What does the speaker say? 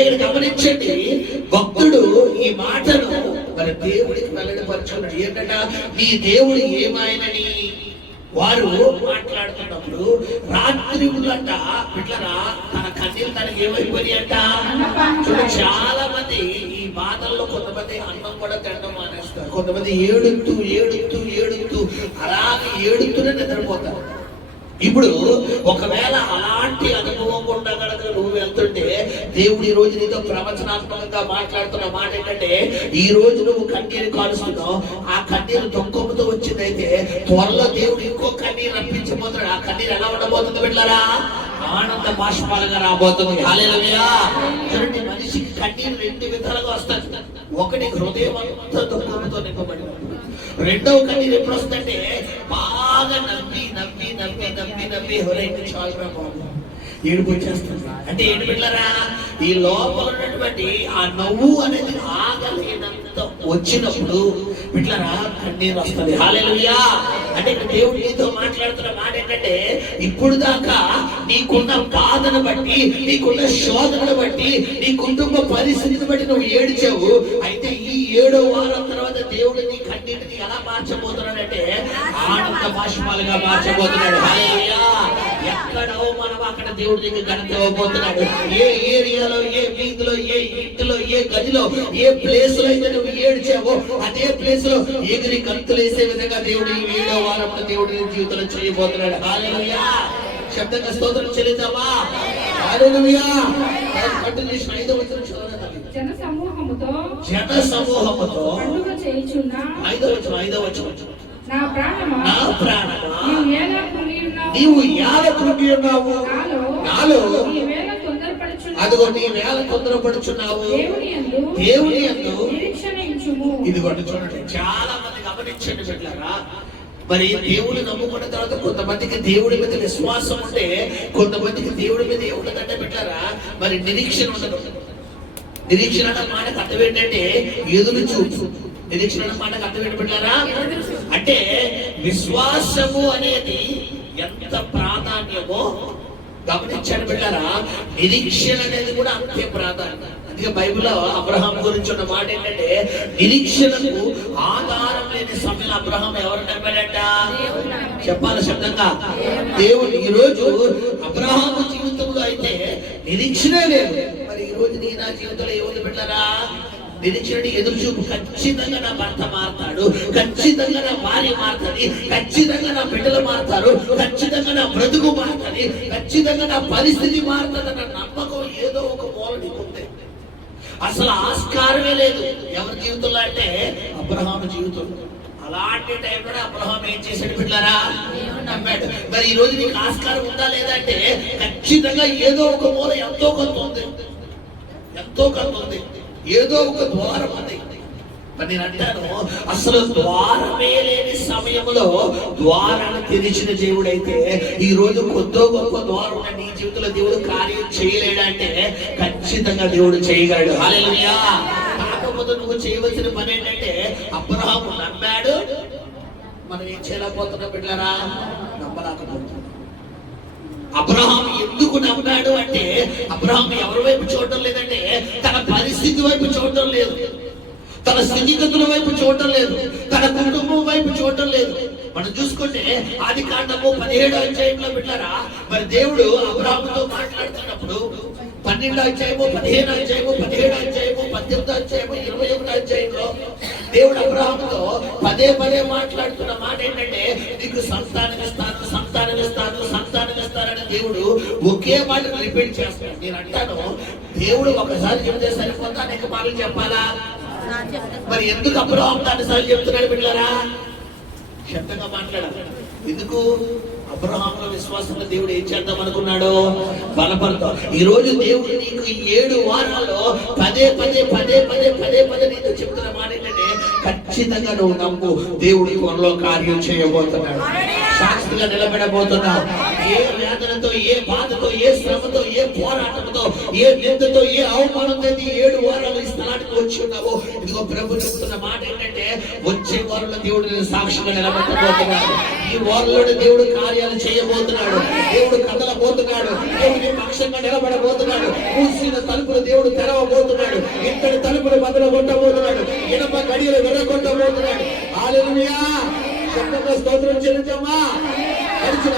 అంటే ఇక్కడ గమనించండి, భక్తుడు ఈ మాటను మరి దేవుడికి వెల్లడిపరుచుకున్నాడు. ఏంటంట, నీ దేవుడు ఏమాయనని వారు మాట్లాడుతున్నప్పుడు రాత్రి అంట బిడ్డరా తన కన్నీళ్ళు తనకి ఏమైపోయి అంట. చూడండి, చాలా మంది ఈ బాధల్లో కొంతమంది అన్నం కూడా తినడం మానేస్తారు, కొంతమంది ఏడుతూ ఏడుతూ ఏడుతూ అలాగే ఏడుతూనే నిద్రపోతారు. ఇప్పుడు ఒకవేళ అలాంటి అనుభవం కూడా కనుక నువ్వు వెళ్తుంటే దేవుడు ఈ రోజు నీతో ప్రవచనాత్మకంగా మాట్లాడుతున్న మాట ఏంటంటే, ఈ రోజు నువ్వు కన్నీరు కాలుస్తున్నావు, ఆ కన్నీరు దుఃఖంతో వచ్చిందైతే త్వరలో దేవుడు ఇంకో కన్నీరు రప్పించబోతున్నాడు. ఆ కన్నీరు ఎలా ఉండబోతుంది బిడ్డలారా? ఆనంద బాష్పాలుగా రాబోతుంది. హల్లెలూయా. చూడండి, మనిషికి కన్నీరు రెండు విధాలుగా వస్తుంది. ఒకటి హృదయం అంతా దుఃఖంతో నింపబడి, రెండవ కన్నీరు ఎప్పుడు వస్తుందంటే బాగా నవ్వి నవ్వి నవ్వి నవ్వి నవ్వి ఎవరైతే చాలా బాగుంది ఏడుపు వచ్చేస్తుంది. అంటే ఏంటి బిడ్డలారా, ఈ లోపల ఉన్నటువంటి ఆ నవ్వు అనేది ఆగలేనంత వచ్చినప్పుడు బిడ్డలారా కన్నీరు వస్తుంది. హల్లెలూయా. అంటే ఇక్కడ దేవుడు నీతో మాట్లాడుతున్న మాట ఏంటంటే, ఇప్పుడు దాకా నీకున్న బాధను బట్టి, నీకున్న శోధనను బట్టి, నీ కుటుంబ పరిస్థితిని బట్టి నువ్వు ఏడ్చావు. అయితే ఈ 7వ వారం తర్వాత దేవుడు నీ కన్నీటిని ఎలా మార్చబోతున్నాడంటే ఆనంద బాష్పాలుగా మార్చబోతున్నాడు. హల్లెలూయా. ఎక్కడ అవమానం అక్కడ దేవుడి దగ్గర ఘనత ఇవ్వబోతున్నాడు. ఏ ఏరియాలో, ఏ వీధిలో, ఏ ఇంటిలో, ఏ గదిలో, ఏ ప్లేస్ లో అయితే నువ్వు ఏడ్చావో అదే ప్లేస్ లో ఎగిరి గంతులు వేసే విధంగా దేవుడు ఈ 7వ వారంలో దేవుడి జీవితంలో చేయబోతున్నాడు. హల్లెలూయా. శబ్దంగా స్తోత్రం చెల్లిద్దామా? హల్లెలూయా. కంటిన్యూషన్ 5వ వచనం చదవండి. జన సమూహముతో పండుగ చేయుచున్న 5వ వచనం. నా ప్రాణమా నీవు ఎలా కృంగి ఉన్నావు, నాలో అదిగో నీ వేళ తొందరపడుచున్నావు, దేవుని యందు ఇదిగోండి. చూడండి, చాలా మంది గమనించండి బిడ్డలారా, మరి దేవుడు నమ్ముకున్న తర్వాత కొంతమందికి దేవుడి మీద విశ్వాసం ఉంటే, కొంతమందికి దేవుడి మీద ఏముండదంటే బిడ్డలారా మరి నిరీక్షణ ఉండదు. నిరీక్షణ అన్న మాటకు అర్థం ఏంటంటే ఎదురు చూపు. నిరీక్షణ అన్న మాటకు అర్థం ఏంటి బిడ్డలారా? అంటే విశ్వాసము అనేది ఎంత ప్రాధాన్యమో గమనించాను బిడ్డలారా, నిరీక్షణ అనేది కూడా అంతే ప్రాధాన్యం. అందుకే బైబిల్లో అబ్రహాం గురించి ఉన్న మాట ఏంటంటే, నిరీక్షణకు ఆధారం లేని సమయంలో అబ్రహాం ఎవరు నమ్మాడంట? చెప్పాలి శబ్దంగా, దేవుడు. ఈ రోజు అబ్రహాం జీవితంలో అయితే నిరీక్షణ లేదు. మరి ఈ రోజు నీ నా జీవితంలో ఏముంది బిడ్డలారా? నిరీక్షణ, ఎదురు చూపు. ఖచ్చితంగా నా భర్త మారుతాడు, ఖచ్చితంగా నా భార్య మారుతుంది, ఖచ్చితంగా నా బిడ్డలు మారుతారు, ఖచ్చితంగా నా బ్రతుకు మారుతుంది, ఖచ్చితంగా నా పరిస్థితి మారుతుంది అన్న నమ్మకం ఏదో ఒక మూల నీకుంది. అసలు ఆస్కారమే లేదు ఎవరి జీవితంలో అంటే అబ్రహాము జీవితంలో. అలాంటి టైంలో అబ్రహాం ఏం చేశాడు బిడ్డలారా? నమ్మాడు. మరి ఈ రోజు నీకు ఆస్కారం ఉందా లేదా అంటే ఖచ్చితంగా ఏదో ఒక మూల ఎంతో కొంత ఉంది, ఎంతో కొంత ఉంది, ఏదో ఒక ద్వారం ఉంది. మరి నేను అంటాను, అసలు ద్వారమే లేని సమయంలో ద్వారాన్ని తెరిచిన దేవుడైతే ఈ రోజు కొద్దో గొప్ప ద్వారం ఉన్న నీ జీవితంలో దేవుడు కార్యం చేయలేడంటే ఖచ్చితంగా దేవుడు చేయగలడు. హల్లెలూయా. కాకపోతే నువ్వు చేయవలసిన పని ఏంటంటే, అబ్రహాము నమ్మాడు, మనం ఏం చేయలేకపోతున్నాం బిడ్డలారా? నమ్మలేకపోతున్నాం. అబ్రహాం ఎందుకు నమ్మాడు అంటే, అబ్రహాం ఎవరి వైపు చూడటం లేదంటే తన పరిస్థితి వైపు చూడటం లేదు, తన స్థితిగతుల వైపు చూడటం లేదు, తన కుటుంబం వైపు చూడటం లేదు. మనం చూసుకుంటే ఆదికాండము 17వ అధ్యాయంలో బిడ్డలారా, మరి దేవుడు అబ్రహాముతో మాట్లాడుతున్నప్పుడు 12వ అధ్యాయము, 15వ అధ్యాయము, 17వ అధ్యాయము, 18వ అధ్యాయము, 21వ అధ్యాయంలో దేవుడు అబ్రహాముతో పదే పదే మాట్లాడుతున్న మాట ఏంటంటే, నీకు సంతానం ఇస్తాను, సంతానం ఇస్తాను, సంతానం ఇస్తానని దేవుడు ఒకే మాట రిపీట్ చేస్తాడు. నేను అంటాను, దేవుడు ఒకసారి చెప్తే సరిపోతా, అనేక మాటలు చెప్పాలా? మరి ఎందుకు అబ్రహాం అన్నిసార్లు చెప్తున్నాడు బిడ్డలారా? శబ్దంగా మాట్లాడాలి. ఎందుకు? అబ్రహాముల విశ్వాసంలో దేవుడు ఏం చేద్దాం అనుకున్నాడో బలపడతాం. ఈ రోజు దేవుడు నీకు ఈ 7 వారాల్లో పదే పదే పదే పదే పదే పదే నీతో చెప్తున్న మాట ఏంటంటే, ఖచ్చితంగా నువ్వు నమ్ము, దేవుడి త్వరలో కార్యం చేయబోతున్నాడు. సాక్షిగా నిలబడబోతున్నావు. ఏ వేదనతో, ఏ బాధతో, ఏ శ్రమతో, ఏ పోరాటంతో, ఏ నిందతో, ఏ అవమానంతో 7 వారాలు ఈ స్థలానికి వచ్చి ఉన్నావో, ఇదిగో ప్రభు చెప్తున్న మాట ఏంటంటే వచ్చే వారంలో దేవుడు నేను సాక్షిగా నిలబెట్టబోతున్నాడు. ఈ వారంలో దేవుడు కార్యాలు చేయబోతున్నాడు. దేవుడు కదలబోతున్నాడు. దేవుడి పక్షంగా నిలబడబోతున్నాడు. మూసిన తలుపులు దేవుడు తెరవబోతున్నాడు. ఇంతటి తలుపులు బదులు కొట్టబోతున్నాడు. ఇనప గడియలు విరగొట్టబోతున్నాడు. హల్లెలూయా. శబ్దంగా స్తోత్రం చెల్లించమ్మా. గడిచిన